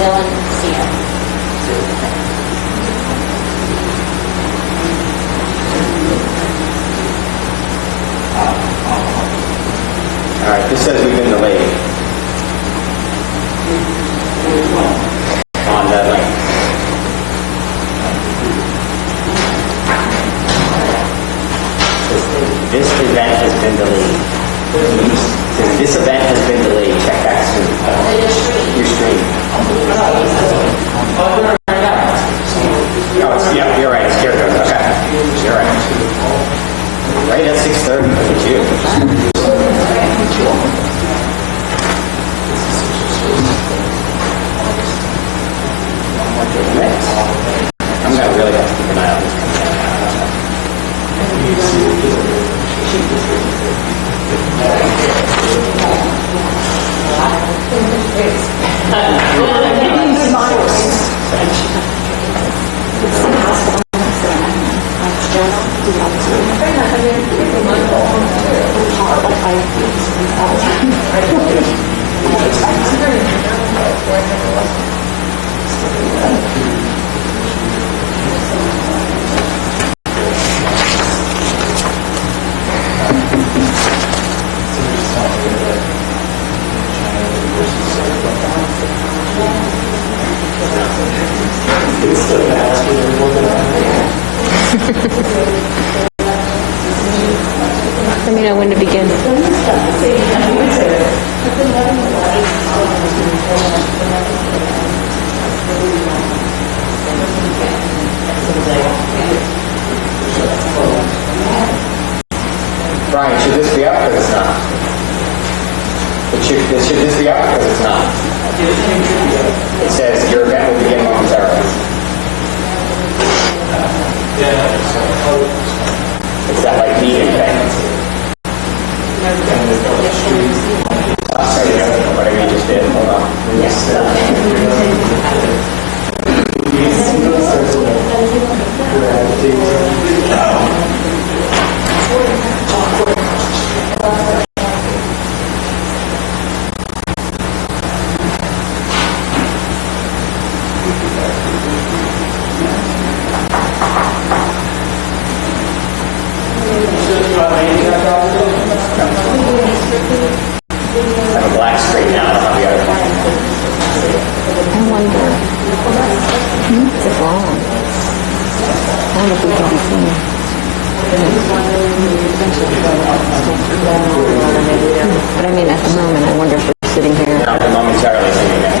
Dylan, Sia. All right, this says we've been delayed on the link. This event has been delayed. Since this event has been delayed, check back soon. Your stream. Oh, yeah, you're right. It's here. Okay. You're right. Right at 6:30. Look at you. I'm going to really have to keep an eye on this. Let me know when to begin. Brian, should this be up because it's not? Should this be up because it's not? It says your event will begin momentarily. Is that like meeting event? Whatever you just did. Hold on. I have a black screen now. I don't have the other one. I wonder. It's long. I wonder if we can be seen. But I mean, at the moment, I wonder if we're sitting here. No, I'm momentarily thinking that.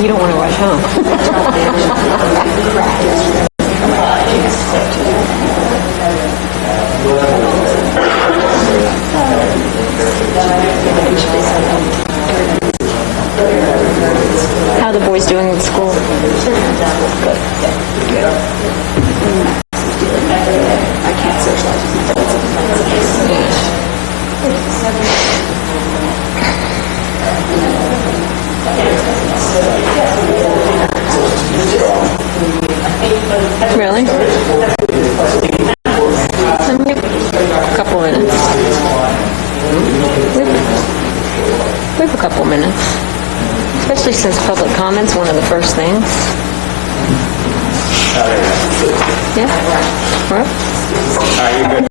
You don't want to rush home. How are the boys doing with school? Good. I can't socialize. Really? So maybe a couple minutes. We have a couple minutes. Especially since public comment's one of the first things. Yeah? Well, You're good.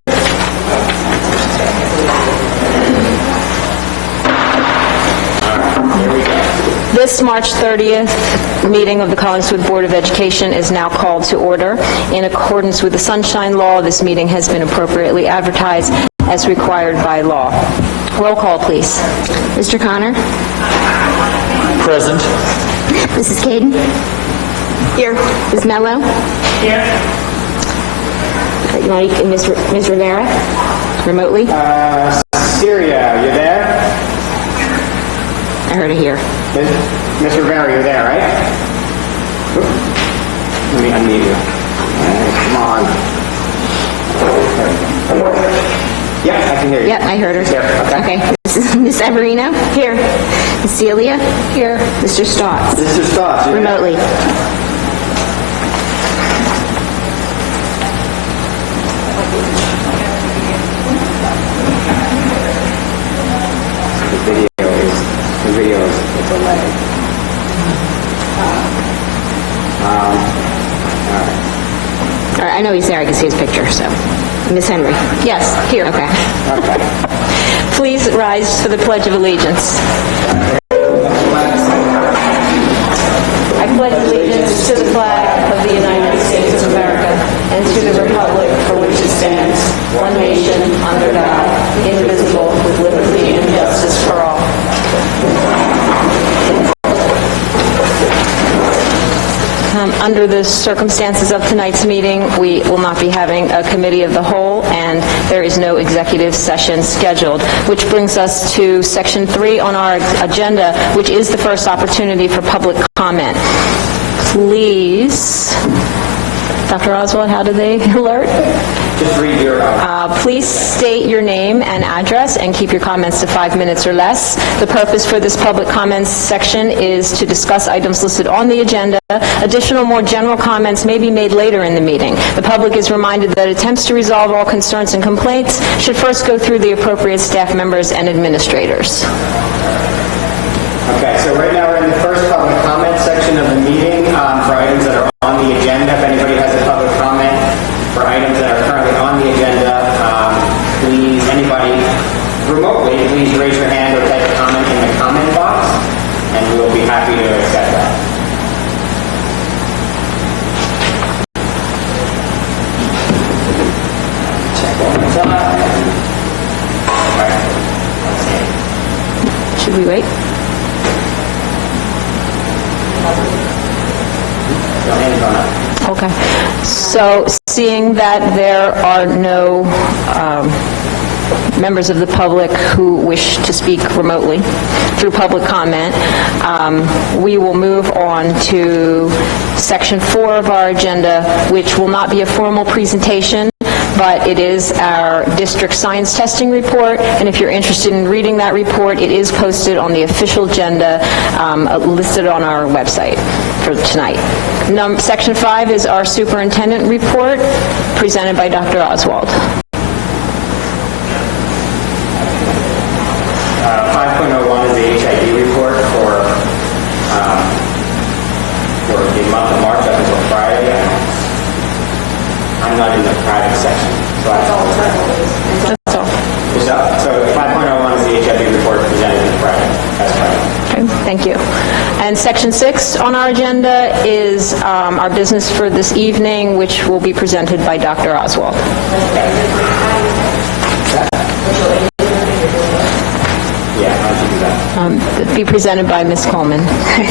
Here we go. this March 30th meeting of the Collingswood Board of Education is now called to order. In accordance with the Sunshine Law, this meeting has been appropriately advertised as required by law. Roll call, please. Mr. Connor? Present. Mrs. Caden? Here. Ms. Mello? Here. You want to, Ms. Rivera? Remotely? Syria, you there? I heard it here. Miss Rivera, you're there, right? Oop. Let me unmute you. Come on. Yep, I can hear you. Yep, I heard her. Here, okay. Ms. Everino? Here. Ms. Celia? Here. Mr. Stotts? Mr. Stotts, you there? Remotely. The video is a delay. All right, I know he's there. I can see his picture, so. Ms. Henry? Yes, here. Okay. Okay. Please rise for the Pledge of Allegiance. I pledge allegiance to the flag of the United States of America and to the republic for which it stands, one nation, under God, indivisible, with liberty and justice for all. Under the circumstances of tonight's meeting, we will not be having a committee of the whole, and there is no executive session scheduled, which brings us to Section 3 on our agenda, which is the first opportunity for public comment. Please, Dr. Oswald, how do they alert? Just read your... Please state your name and address and keep your comments to 5 minutes or less. The purpose for this public comments section is to discuss items listed on the agenda. Additional, more general comments may be made later in the meeting. The public is reminded that attempts to resolve all concerns and complaints should first go through the appropriate staff members and administrators. Okay, so right now we're in the first public comment section of the meeting for items that are on the agenda. If anybody has a public comment for items that are currently on the agenda, please, anybody remotely, please raise your hand or type a comment in the comment box, and we'll be happy to accept that. Check one more time. All right. Let's see. Should we wait? Your hand's gone up. Okay. So, seeing that there are no members of the public who wish to speak remotely through public comment, we will move on to Section 4 of our agenda, which will not be a formal presentation, but it is our district science testing report, and if you're interested in reading that report, it is posted on the official agenda listed on our website for tonight. Section 5 is our superintendent report, presented by Dr. Oswald. 5.01 is the HID report for the month of March up until Friday. I'm not in the private section, so that's all. That's all. So 5.01 is the HID report presented in Friday. That's Friday. Okay, thank you. And Section 6 on our agenda is our business for this evening, which will be presented by Dr. Oswald. Yeah, how should do that? Be presented by Ms. Coleman.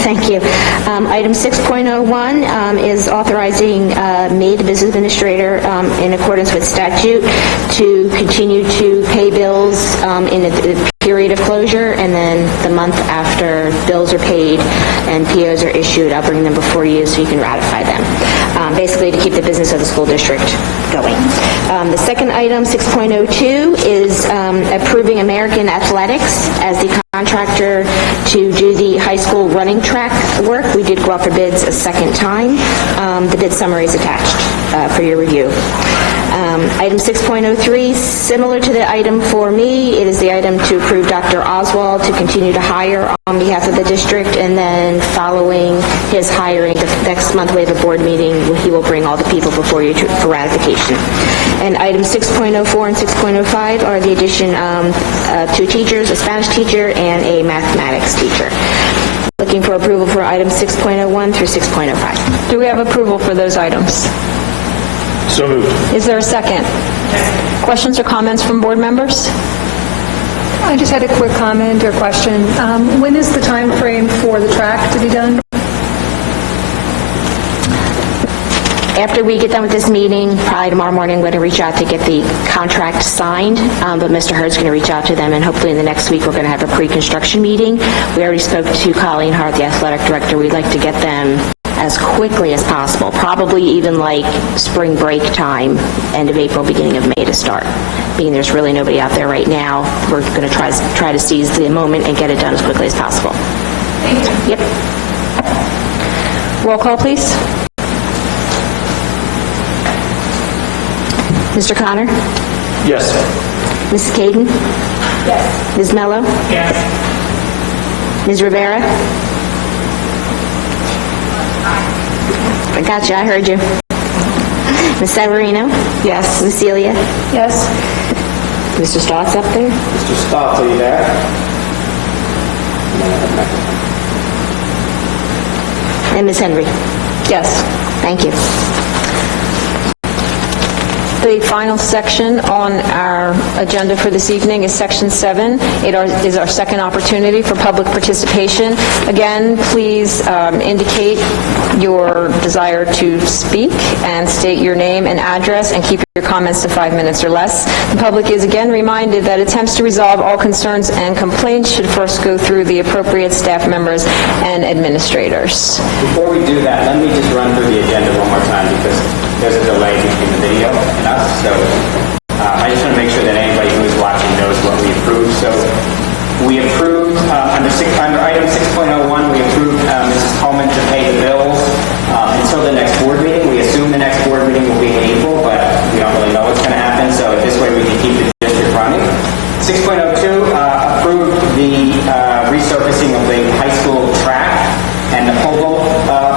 Thank you. Item 6.01 is authorizing me, the business administrator, in accordance with statute, to continue to pay bills in a period of closure, and then the month after bills are paid and POs are issued, I'll bring them before you so you can ratify them. Basically, to keep the business of the school district going. The second item, 6.02, is approving American Athletics as the contractor to do the high school running track work. We did go out for bids a second time. The bid summary is attached. for your review. Item 6.03, similar to the item for me, it is the item to approve Dr. Oswald to continue to hire on behalf of the district, and then following his hiring, the next month we have a board meeting where he will bring all the people before you for ratification. And items 6.04 and 6.05 are the addition of 2 teachers, a Spanish teacher and a mathematics teacher. Looking for approval for items 6.01 through 6.05. Do we have approval for those items? So moved. Is there a second? Questions or comments from board members? I just had a quick comment or question. When is the time frame for the track to be done? After we get done with this meeting, probably tomorrow morning, I'm going to reach out to get the contract signed, but Mr. Hurd's going to reach out to them, and hopefully in the next week we're going to have a pre-construction meeting. We already spoke to Colleen Hart, the athletic director. We'd like to get them as quickly as possible, probably even like spring break time, end of April, beginning of May to start. Being there's really nobody out there right now, we're going to try to seize the moment and get it done as quickly as possible. Thank you. Yep. Roll call, please. Mr. Connor? Yes. Mrs. Caden? Yes. Ms. Mello? Yes. Ms. Rivera? I got you, I heard you. Ms. Severino? Yes. Ms. Celia? Yes. Mr. Stotts up there? Mr. Stotts, are you there? And Ms. Henry? Yes. Thank you. The final section on our agenda for this evening is Section 7. It is our second opportunity for public participation. Again, please indicate your desire to speak and state your name and address, and keep your comments to 5 minutes or less. The public is again reminded that attempts to resolve all concerns and complaints should first go through the appropriate staff members and administrators. Before we do that, let me just run through the agenda one more time because there's a delay between the video and us. So I just want to make sure that anybody who is watching knows what we approved. So we approved, under item 6.01, we approved Mrs. Coleman to pay the bills until the next board meeting. We assume the next board meeting will be in April, but we don't really know what's going to happen. So this way we can keep the district running. 6.02, approved the resurfacing of the high school track and the pole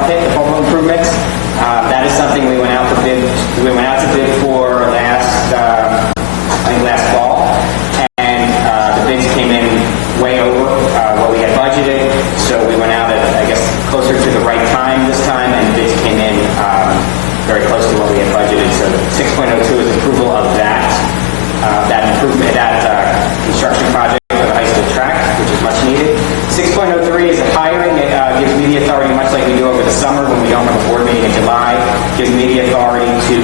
pit, the pole improvements. That is something we went out to bid. We went out to bid for last fall, and the bids came in way over what we had budgeted. So we went out at, I guess, closer to the right time this time, and the bids came in very close to what we had budgeted. So 6.02 is approval of that construction project for the high school track, which is much needed. 6.03 is hiring. It gives me the authority, much like we do over the summer when we don't have a board meeting in July, gives me the authority to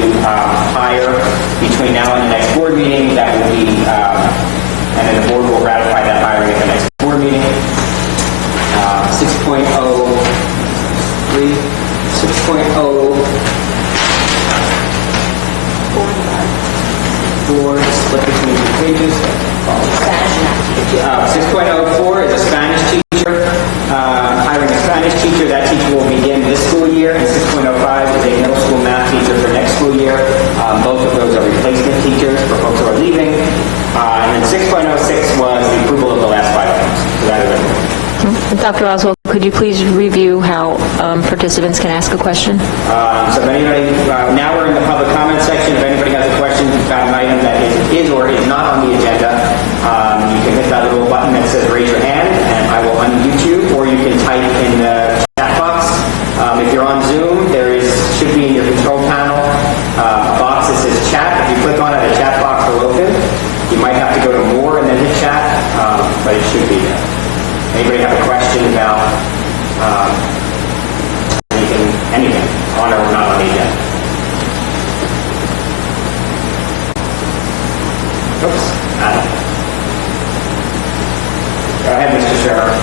hire between now and the next board meeting. That will be, and then the board will ratify that hiring at the next board meeting. 6.03, 6.04, split between 2 pages. 6.04 is a Spanish teacher, hiring a Spanish teacher. That teacher will begin this school year, and 6.05 is a middle school math teacher for next school year. Both of those are replacement teachers for folks who are leaving. And then 6.06 was the approval of the last 5 items. So that is it. Dr. Oswald, could you please review how participants can ask a question? So if anybody, now we're in the public comment section. If anybody has a question about an item that is or is not on the agenda, you can hit that little button that says raise your hand, and I will unmute you, or you can type in the chat box. If you're on Zoom, should be in your control panel a box that says chat. If you click on it, a chat box will open. You might have to go to more and then hit chat, but it should be there. Anybody have a question about anything on or not on the agenda? Oops. Go ahead, Mr. Shermer.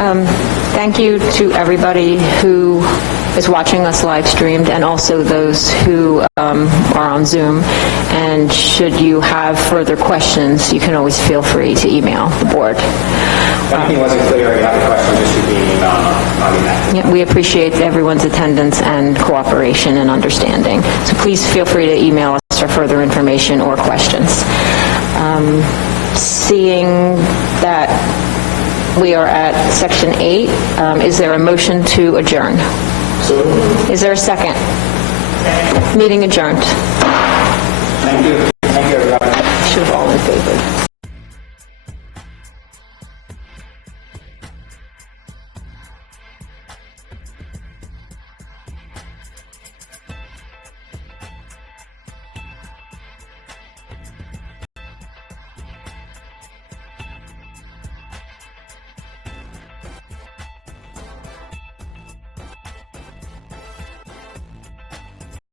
Thank you to everybody who is watching us live streamed, and also those who are on Zoom. And should you have further questions, you can always feel free to email the board. If anything wasn't clear or you have a question, just shoot me an email and I'll get back. Yeah, we appreciate everyone's attendance and cooperation and understanding. So please feel free to email us for further information or questions. Seeing that we are at section 8, is there a motion to adjourn? Is there a second? Meeting adjourned. Thank you. Thank you, everybody. Should have all in favor.